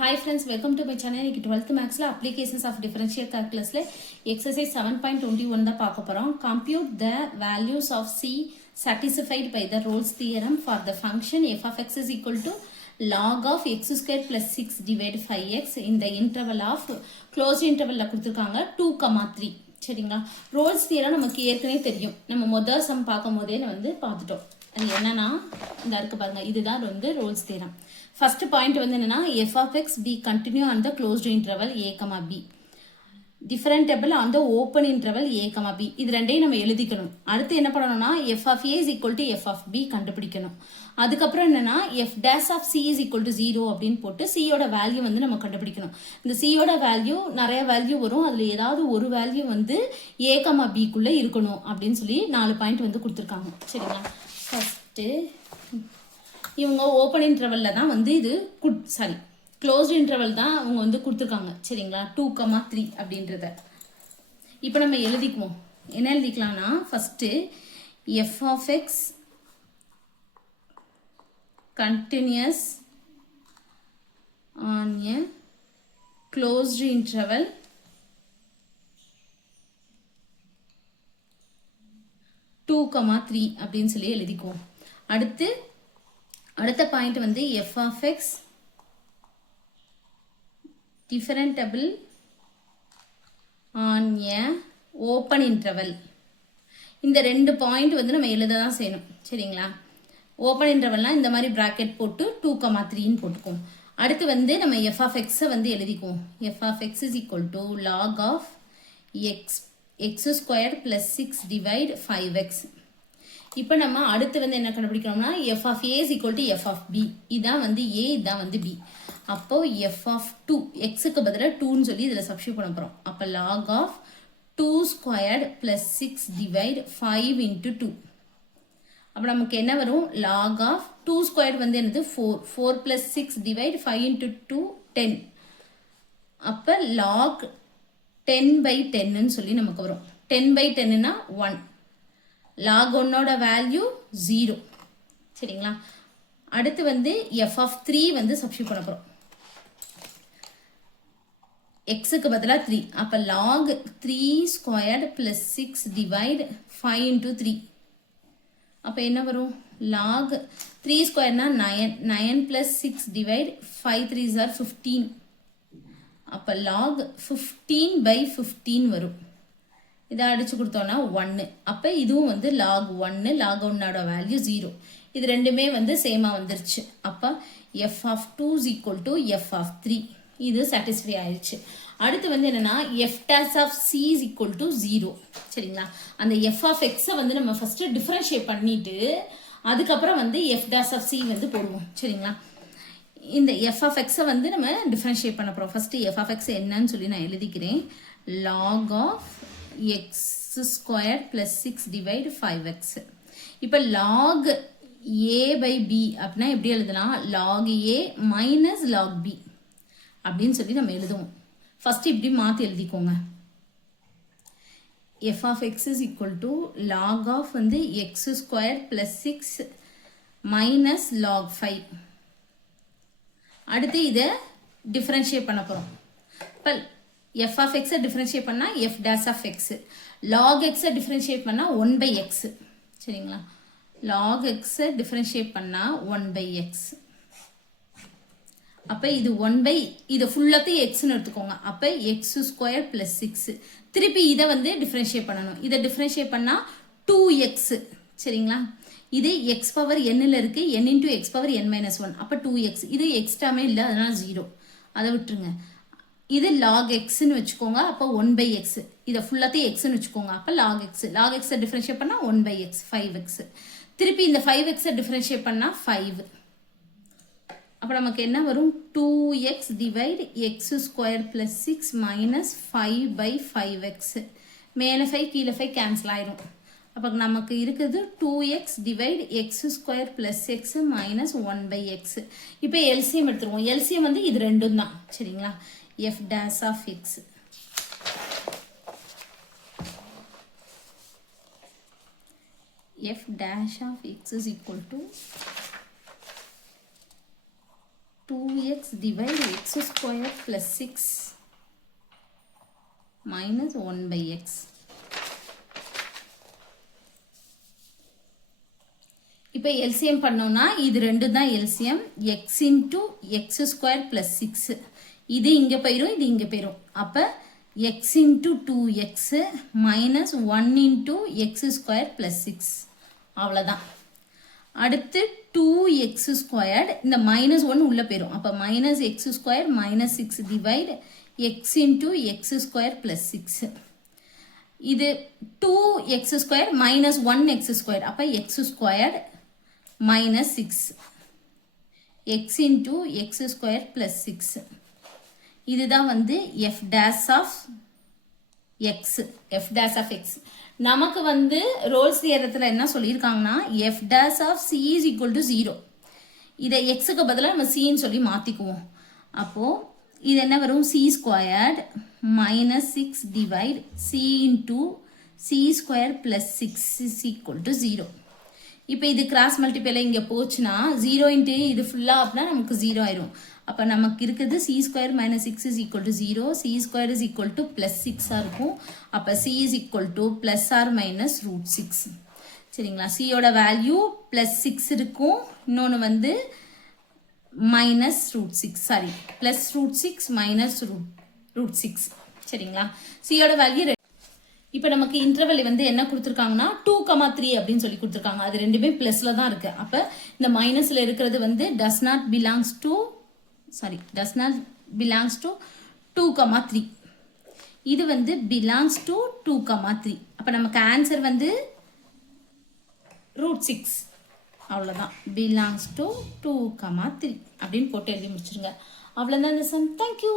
Hi friends, welcome to my channel. இன்னைக்கு 12th Mathsல applications of differential calculusல exercise 7.21 தான் பார்க்க போறோம். Compute the values of C satisfied by the Rolle's theorem for the function f of x is equal to log of x square plus 6 divided 5x in the interval of closed intervalல கொடுத்திருக்காங்க 2, 3. சரிங்களா? Rolle's theorem நமக்கு ஏற்கனவே தெரியும். நம்ம முதல் some பார்க்கும்போதே வந்து பார்த்துட்டோம். அது என்னன்னா இந்த இருக்கு பாருங்க, இதுதான் வந்து Rolle's theorem. First point வந்து என்னன்னா f of x be continue on the closed interval a, b. Differentiable on the open interval a, b. இது ரெண்டையும் நம்ம எழுதிக்கணும். அடுத்து என்ன பண்ணணும்னா f of a is equal to f of b கண்டுபிடிக்கணும். அதுக்கப்புறம் என்னன்னா f dash of c is equal to 0 அப்படின்னு போட்டு c யோட வேல்யூ வந்து நம்ம கண்டுபிடிக்கணும். இந்த c யோட வேல்யூ நிறைய வேல்யூ வரும். அதுல ஏதாவது ஒரு வேல்யூ வந்து a, b குள்ள இருக்கணும் அப்படின்னு சொல்லி 4 பாயிண்ட் வந்து கொடுத்துருக்காங்க. சரிங்களா? ஃபர்ஸ்ட் இவங்க ஓப்பன் இன்டர்வல்ல தான் வந்து இது க்ளோஸ்ட் இன்டர்வல் தான் அவங்க வந்து கொடுத்துருக்காங்க. சரிங்களா? 2, 3 அப்படின்றத இப்போ நம்ம எழுதிக்குவோம். என்ன எழுதிக்கலாம்னா first f of x continuous on a closed interval two, 3 அப்படின்னு சொல்லி எழுதிக்குவோம். அடுத்த பாயிண்ட் வந்து f of x differentiable on a open interval. இந்த ரெண்டு பாயிண்ட் வந்து நம்ம எழுத தான் செய்யணும். சரிங்களா? ஓப்பன் இன்டர்வல்னா இந்த மாதிரி பிராக்கெட் போட்டு 2, 3ன்னு போட்டுக்குவோம். அடுத்து வந்து நம்ம f of x வந்து எழுதிக்குவோம். f of x is equal to log of x squared plus 6 divide 5x. இப்போ நம்ம அடுத்து வந்து என்ன கண்டுபிடிக்கணும்னா f of a is equal to f of b. இதான் வந்து a, இதான் வந்து b. அப்போ f of 2, xக்கு பதிலாக 2ன்னு சொல்லி இதில் சப்ஸ்டிட்யூட் பண்ண போகிறோம். அப்போ log of 2 squared plus 6 divide 5 into 2. அப்போ நமக்கு என்ன வரும்? log of 2 squared வந்து என்னது 4 plus 6 divide 5 into 2 10. அப்போ log 10/10ன்னு சொல்லி நமக்கு வரும். 10/10னா 1. log 1ஓட வேல்யூ 0. சரிங்களா? அடுத்து வந்து f of 3 வந்து சப்ஸ்டிட்யூட் பண்ண போகிறோம். xக்கு பதிலாக 3. அப்போ log 3 squared plus 6 divide 5 into 3. அப்போ என்ன வரும்? log 3 squaredனா 9 plus 6 divide 5 3s are 15. அப்போ log 15/15 வரும். இதை அடிச்சு கொடுத்தோம்னா 1. அப்போ இதுவும் வந்து log 1, log 1ஓட வேல்யூ 0. இது ரெண்டுமே வந்து சேமாக வந்துருச்சு. அப்போ f of 2 is equal to f of 3. இது சாட்டிஸ்ஃபை ஆயிடுச்சு. அடுத்து வந்து என்னன்னா f dash of c is equal to 0. சரிங்களா? அந்த f of x வந்து நம்ம ஃபர்ஸ்ட் டிஃபரன்ஷியேட் பண்ணிட்டு அதுக்கப்புறம் வந்து f dash of c வந்து போடுவோம். சரிங்களா? இந்த f of x வந்து நம்ம டிஃபரன்ஷியேட் பண்ண போகிறோம். ஃபர்ஸ்ட் f of x என்னன்னு சொல்லி நான் எழுதிக்கிறேன். log of x squared plus 6 divide 5x. இப்போ log a/b அப்படின்னா எப்படி எழுதலாம்? log a minus log b அப்படின்னு சொல்லி நம்ம எழுதுவோம். ஃபர்ஸ்ட் இப்படி மாற்றி எழுதிக்கோங்க. f of x is equal to log of வந்து x squared plus 6 minus log 5. அடுத்து இதை டிஃபரன்ஷியேட் பண்ண போகிறோம். இப்போ f of x டிஃபரன்ஷியேட் பண்ணால் f dash of x. log x differentiate பண்ணால் 1/x. சரிங்களா? log x டிஃபரன்ஷியேட் பண்ணால் 1/x. அப்போ இது இதை ஃபுல்லாத்தையும் எக்ஸ்ன்னு எடுத்துக்கோங்க. அப்போ x squared plus 6. திருப்பி இதை வந்து டிஃபரன்ஷியேட் பண்ணணும். இதை டிஃபரன்ஷியேட் பண்ணால் 2x. சரிங்களா? இது x பவர் nல இருக்கு. n into x power n minus 1. அப்போ 2x. இது எக்ஸ்ட்ராமே இல்லை, அதனால 0. அதை விட்டுருங்க. இது log xன்னு வச்சுக்கோங்க. அப்போ 1/x. இதை ஃபுல்லாத்தையும் எக்ஸ்ன்னு வச்சுக்கோங்க. அப்போ log x. log x differentiate பண்ணால் 1/x 5x. திருப்பி இந்த 5x டிஃபரன்ஷியேட் பண்ணால் 5. அப்போ நமக்கு என்ன வரும்? 2x divide x squared plus 6 minus 5/5x. மேலே 5 கீழே 5 கேன்சல் ஆயிடும். அப்போ நமக்கு இருக்குது 2x divide x squared plus x minus 1/x. இப்போ எல்சிஎம் எடுத்துருவோம். எல்சிஎம் வந்து இது ரெண்டும் தான். சரிங்களா? f dash of x. f dash of x is equal to 2x divide x square plus 6 minus 1 by x. இப்போ LCM பண்ணோம்னா இது ரெண்டு தான் LCM. x into x square plus 6. இது இங்க போயிரும், இது இங்க போயிரும். அப்ப x into 2x minus 1 into x square plus 6. அவ்வளவுதான். அடுத்து 2x squared, இந்த minus 1 உள்ள போயிரும். அப்ப minus x square minus 6 divide x into x square plus 6. இது 2x square minus 1x squared. அப்ப x squared minus 6. x into x square plus 6. இதுதான் வந்து f dash of x. f dash of x. நமக்கு வந்து Rolle's தியரத்தில் என்ன சொல்லியிருக்காங்கன்னா f dash of c is equal to 0. இதை xக்கு பதிலாக நம்ம cன்னு சொல்லி மாற்றிக்குவோம். அப்போது இது என்ன வரும்? c squared minus 6 divide c into c square plus 6 is equal to 0. இப்போ இது கிராஸ் மல்டிப்ளை இங்கே போச்சுன்னா 0 இன்ட்டு இது ஃபுல்லாக அப்படின்னா நமக்கு 0 ஆயிரும். அப்போ நமக்கு இருக்குது c square minus 6 is equal to 0, c square is equal to plus 6ஆக இருக்கும். அப்போ c is equal to plus or minus root 6. சரிங்களா? சியோட வேல்யூ ப்ளஸ் 6 இருக்கும், இன்னொன்று வந்து minus root 6, sorry plus root 6 minus root 6. சரிங்களா? சியோட வேல்யூ இப்போ நமக்கு இன்டர்வல் வந்து என்ன கொடுத்துருக்காங்கன்னா 2,3 அப்படின்னு சொல்லி கொடுத்துருக்காங்க. அது ரெண்டுமே ப்ளஸில் தான் இருக்குது. அப்போ இந்த மைனஸில் இருக்கிறது வந்து டஸ் நாட் பிலாங்ஸ் டு 2,3. இது வந்து பிலாங்ஸ் டு 2,3. அப்போ நமக்கு ஆன்சர் வந்து ரூட் 6. அவ்வளோதான், பிலாங்ஸ் டு 2,3 அப்படின்னு போட்டு எழுதி முடிச்சிருங்க. அவ்வளோதான் இந்த சம். தேங்க்யூ.